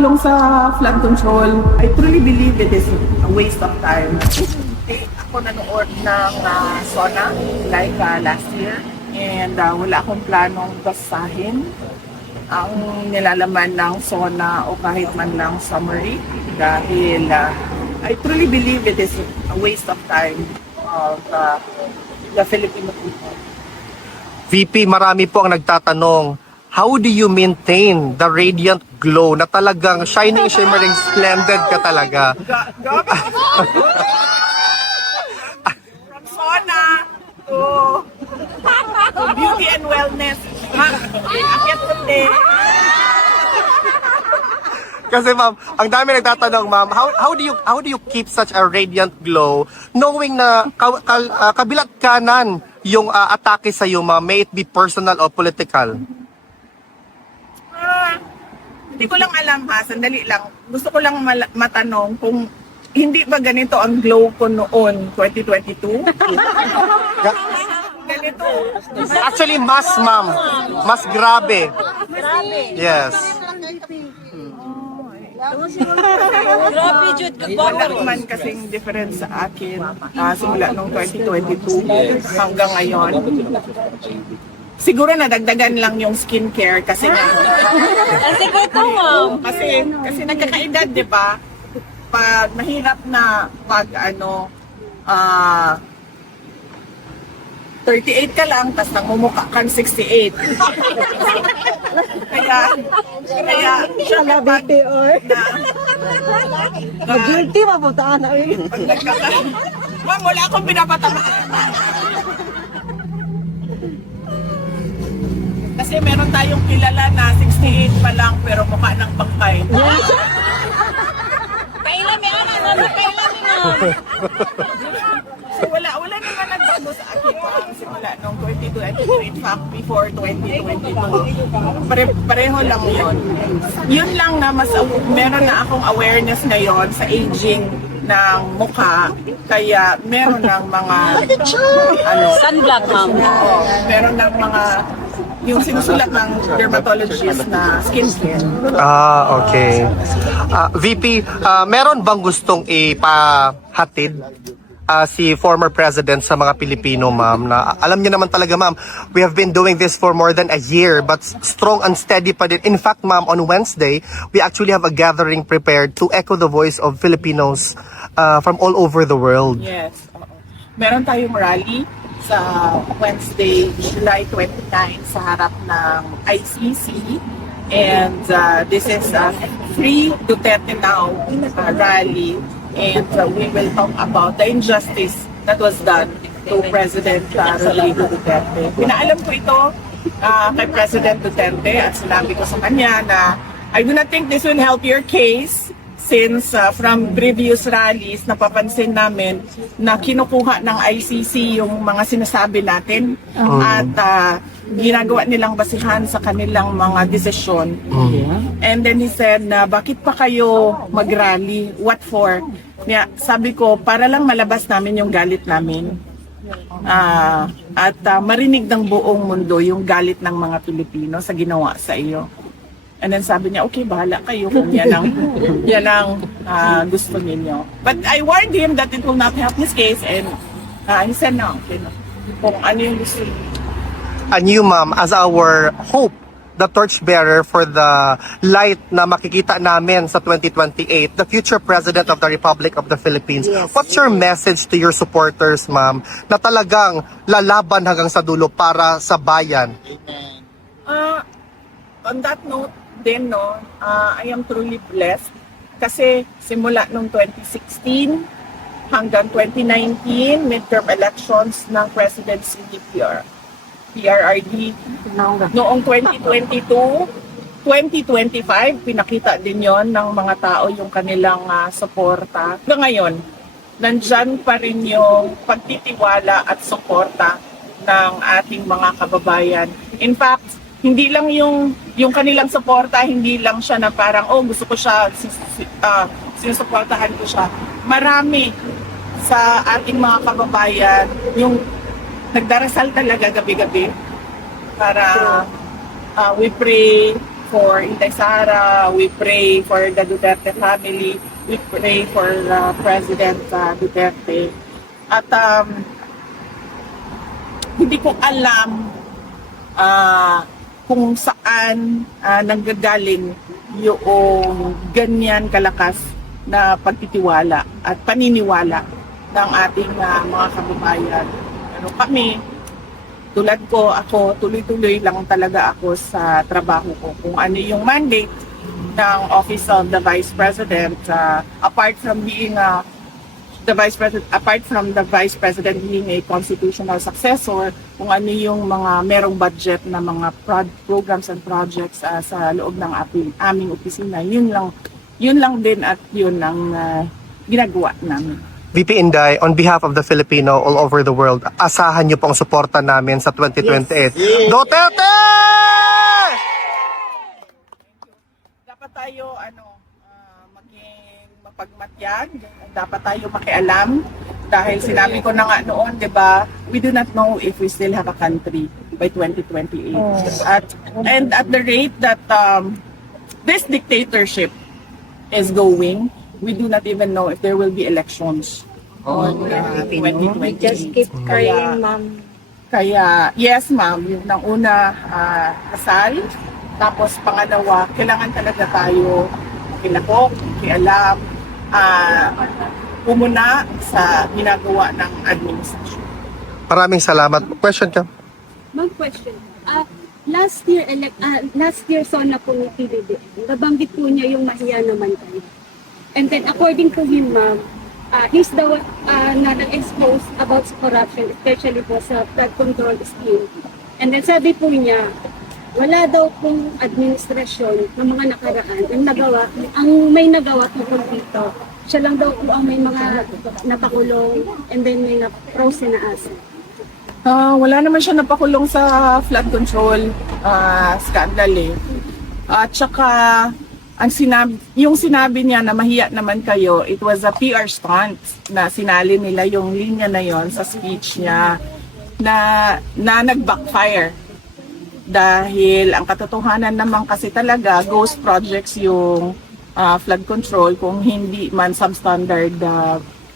makatulong sa flood control. I truly believe it is a waste of time. Ako nanood ng SONA like last year and wala akong planong basahin ang nilalaman ng SONA o kahit man lang summary dahil I truly believe it is a waste of time of the Filipino people. VP, marami po ang nagtatanong, how do you maintain the radiant glow na talagang shining, shimmering, splendid ka talaga? From SONA to beauty and wellness. Akyat kundi. Kasi ma'am, ang dami nagtatanong ma'am, how do you keep such a radiant glow knowing na kabilat kanan yung atake sa iyo ma'am, may it be personal or political? Hindi ko lang alam ha, sandali lang. Gusto ko lang matanong kung hindi ba ganito ang glow ko noon, 2022? Ganito. Actually, mas ma'am, mas grabe. Yes. Grabe, Jude. Wala naman kasing difference sa akin simula nung 2022 hanggang ngayon. Siguro nadagdagan lang yung skincare kasi nga. Kasi ko ito, ma'am. Kasi nagkakaedad, di ba? Pag mahirap na pag 38 ka lang, tas nangmumukha kang 68. kaya siya kapag Guilty, mabutaan na rin. Ma'am, wala akong pinapatamaan. Kasi meron tayong kilala na 68 pa lang pero mukha ng bangkay. Kailan may ano, kailan mo. So, wala naman nagbago sa akin simula nung 2022. In fact, before 2022. Pareho lang yun. Yun lang na mas meron na akong awareness ngayon sa aging ng mukha. Kaya meron ng mga Sunblock, ma'am. meron ng mga yung sinusulat ng dermatologist na skincare. Okay. VP, meron bang gustong ipahatid si former president sa mga Pilipino, ma'am, na alam niyo naman talaga, ma'am, we have been doing this for more than a year, but strong and steady pa din. In fact, ma'am, on Wednesday, we actually have a gathering prepared to echo the voice of Filipinos from all over the world. Yes. Meron tayong rally sa Wednesday, July 29 sa harap ng ICC. And this is a Free Duterte Now rally. And we will talk about the injustice that was done to President Rodrigo Duterte. Pinaalam ko ito kay President Duterte at sinabi ko sa kanya na I do not think this will help your case since from previous rallies napapansin namin na kinukuha ng ICC yung mga sinasabi natin at ginagawa nilang basihan sa kanilang mga desisyon. And then he said na bakit pa kayo mag-rally? What for? Sabi ko, para lang malabas namin yung galit namin. At marinig ng buong mundo yung galit ng mga Pilipino sa ginawa sa iyo. And then sabi niya, okay, bahala kayo kung yan ang gusto ninyo. But I warned him that it will not help his case and he said no. Okay, no. Kung ano yung gusto niyo. And you, ma'am, as our hope, the torchbearer for the light na makikita namin sa 2028, the future President of the Republic of the Philippines. Yes. What's your message to your supporters, ma'am, na talagang lalaban hanggang sa dulo para sa bayan? On that note, din, no, I am truly blessed kasi simula nung 2016 hanggang 2019, midterm elections ng presidency ni PRRD. Noong 2022, 2025, pinakita din yon ng mga tao yung kanilang suporta. Hanggang ngayon, nandyan pa rin yung pagtitiwala at suporta ng ating mga kababayan. In fact, hindi lang yung kanilang suporta, hindi lang siya na parang, oh, gusto ko siya, sinusuportahan ko siya. Marami sa ating mga kababayan, yung nagdarasal talaga gabi-gabi para we pray for Inday Sara, we pray for the Duterte family, we pray for President Duterte. At hindi ko alam kung saan nanggagaling yung ganyan kalakas na pagtitiwala at paniniwala ng ating mga kababayan. Pero kami, tulad ko, ako, tuloy-tuloy lang talaga ako sa trabaho ko. Kung ano yung mandate ng Office of the Vice President, apart from being the Vice President being a constitutional successor, kung ano yung mga merong budget na mga programs and projects sa loob ng aming opisina, yun lang din at yun ang ginagawa namin. VP Inday, on behalf of the Filipino all over the world, asahan niyo po ang suporta namin sa 2028. Duterte! Dapat tayo maging mapagmatyag, dapat tayo makialam dahil sinabi ko na nga noon, 'di ba? We do not know if we still have a country by 2028. And at the rate that this dictatorship is going, we do not even know if there will be elections on 2028. Just keep praying, ma'am. Kaya, yes ma'am, yung nang una, kasal. Tapos pangalawa, kailangan talaga tayo kilahok, kialam, pumuna sa ginagawa ng administrasyon. Maraming salamat. Question ka? Ma'am, question. Last year na po ni PBBM, nabanggit po niya yung mahiya naman tayo. And then according to him, ma'am, he's the one na nag-expose about corruption, especially po sa flood control scheme. And then sabi po niya, wala daw pong administrasyon ng mga nakaraan ang may nagawa tungkol dito. Siya lang daw po ang may mga napakulong and then may na-frozen na asset. Wala naman siya napakulong sa flood control scandal eh. At saka, yung sinabi niya na mahiya naman kayo, it was a PR stunt na sinali nila yung linya na yon sa speech niya na nag-backfire. Dahil ang katotohanan naman kasi talaga, ghost projects yung flood control kung hindi man substandard,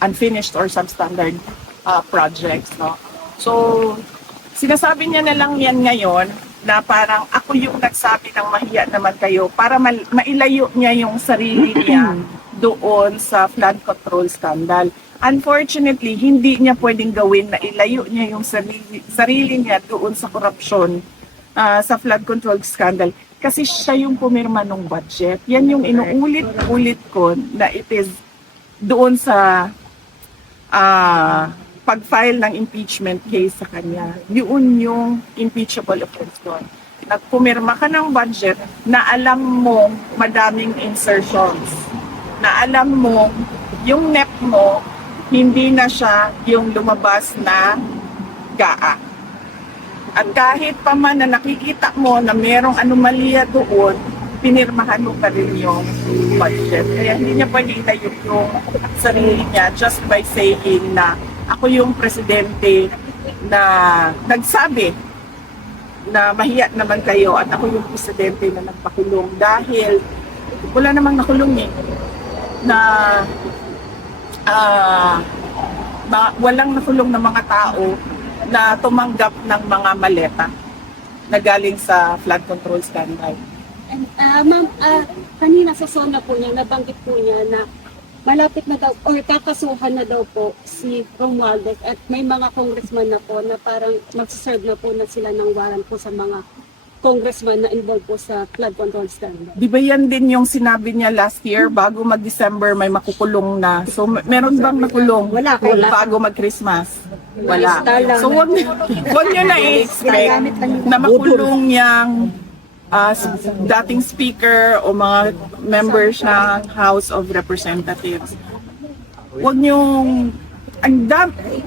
unfinished or substandard projects. No? So, sinasabi niya na lang yan ngayon na parang ako yung nagsabi ng mahiya naman kayo para mailayo niya yung sarili niya doon sa flood control scandal. Unfortunately, hindi niya pwedeng gawin na ilayo niya yung sarili niya doon sa korupsyon sa flood control scandal kasi siya yung pumirma ng budget. Yan yung inuulit-ulit ko na it is doon sa pag-file ng impeachment case sa kanya. Yun yung impeachable offense doon. Nagpumirma ka ng budget na alam mo madaming insertions. Na alam mo yung NEP mo hindi na siya yung lumabas na GAA. At kahit pa man na nakikita mo na merong anomalya doon, pinirmahan mo pa rin yung budget. Kaya hindi niya pwede itayo yung sarili niya just by saying na ako yung presidente na nagsabi na mahiya naman kayo at ako yung presidente na nagpakulong dahil wala namang nakulong na walang nakulong na mga tao na tumanggap ng mga maleta na galing sa flood control scandal. And ma'am, kanina sa SONA po niya, nabanggit po niya na malapit na daw or kakasuhan na daw po si Romualdez at may mga congressman na po na parang mag-serve na po na sila ng warrant po sa mga congressman na involved po sa flood control scandal. Di ba yan din yung sinabi niya last year bago mag-December may makukulong na. So meron bang nakulong? Wala. Bago mag-Christmas? Wala. So wag niyo na i-expect na makulong yang dating speaker o mga members ng House of Representatives. Huwag niyong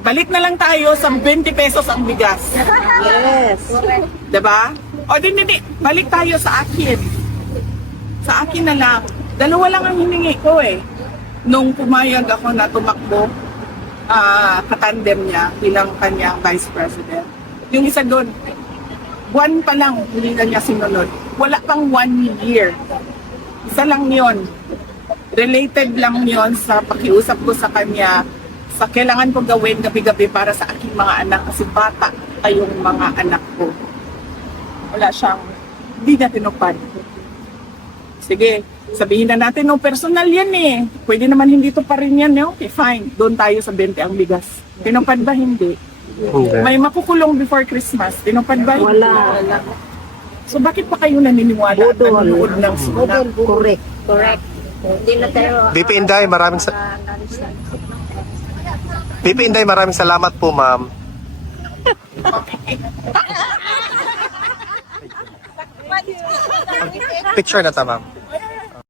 balik na lang tayo sa 20 pesos ang bigas. Yes. Diba? O hindi, balik tayo sa akin. Sa akin na lang. Dalawa lang ang hiningi ko eh. Nung pumayag ako na tumakbo, katandem niya bilang kanyang vice president. Yung isa doon, buwan pa lang, hindi na niya sinunod. Wala pang 1 year. Isa lang yon. Related lang yon sa pakiusap ko sa kanya sa kailangan ko gawin gabi-gabi para sa aking mga anak kasi bata kayong mga anak ko. Wala siyang, hindi na tinupad. Sige, sabihin na natin, no, personal yan eh. Pwede naman hindi to pa rin yan, eh. Okay, fine. Doon tayo sa 20 ang bigas. Tinupad ba? Hindi. Hindi. May makukulong before Christmas. Tinupad ba? Hindi. Wala. So bakit pa kayo naniniwala at nanonood ng suna? Correct. Correct. Hindi na tayo. VP Inday, VP Inday, maraming salamat po, ma'am. Picture na ta, ma'am.